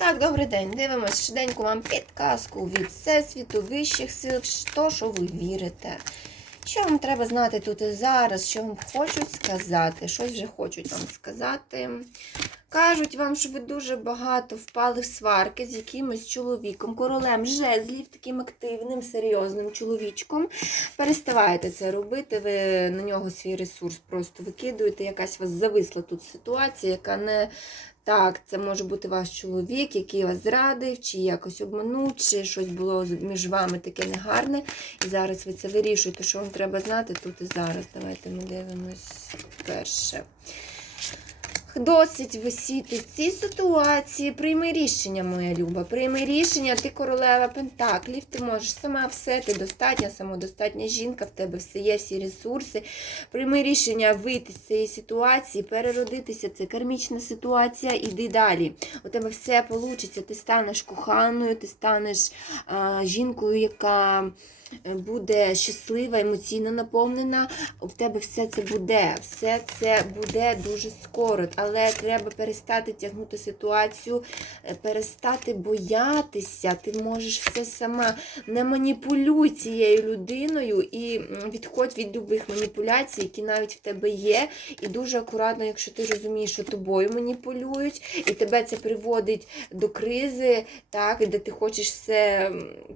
Так, добрий день. Дивимось швиденько вам підказку від Всесвіту, вищих сил, то, що ви вірите. Що вам треба знати тут і зараз, що вам хочуть сказати, щось вже хочуть вам сказати. Кажуть вам, що ви дуже багато впали в сварки з якимось чоловіком, королем жезлів, таким активним, серйозним чоловічком. Переставайте це робити, ви на нього свій ресурс просто викидуєте. Якась у вас зависла тут ситуація, яка не так, це може бути ваш чоловік, який вас зрадив, чи якось обманув, чи щось було між вами таке негарне. І зараз ви це вирішуєте, що вам треба знати тут і зараз. Давайте ми дивимось перше. Досить висіти в цій ситуації. Прийми рішення, моя люба. Прийми рішення, ти королева Пентаклів, ти можеш сама все, ти достатня, самодостатня жінка, в тебе все є, всі ресурси. Прийми рішення вийти з цієї ситуації, переродитися. Це кармічна ситуація, іди далі. У тебе все вийде, ти станеш коханою, ти станеш а, жінкою, яка буде щаслива, емоційно наповнена. У тебе все це буде. Все це буде дуже скоро. Але треба перестати тягнути ситуацію, е, перестати боятися. Ти можеш все сама. Не маніпулюй цією людиною і відходь від любих маніпуляцій, які навіть в тебе є. І дуже акуратно, якщо ти розумієш, що тобою маніпулюють, і тебе це приводить до кризи, так, де ти хочеш все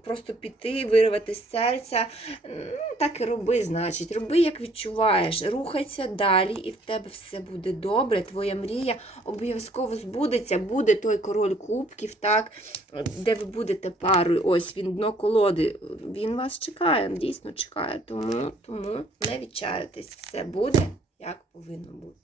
просто піти, вирвати з серця. Ну, так і роби, значить. Роби, як відчуваєш. Рухайся далі, і в тебе все буде добре. Твоя мрія обов'язково збудеться. Буде той король кубків, так, де ви будете парою. Ось він дно колоди. Він вас чекає, дійсно чекає. Тому, тому не відчаєтесь, Все буде, як повинно бути.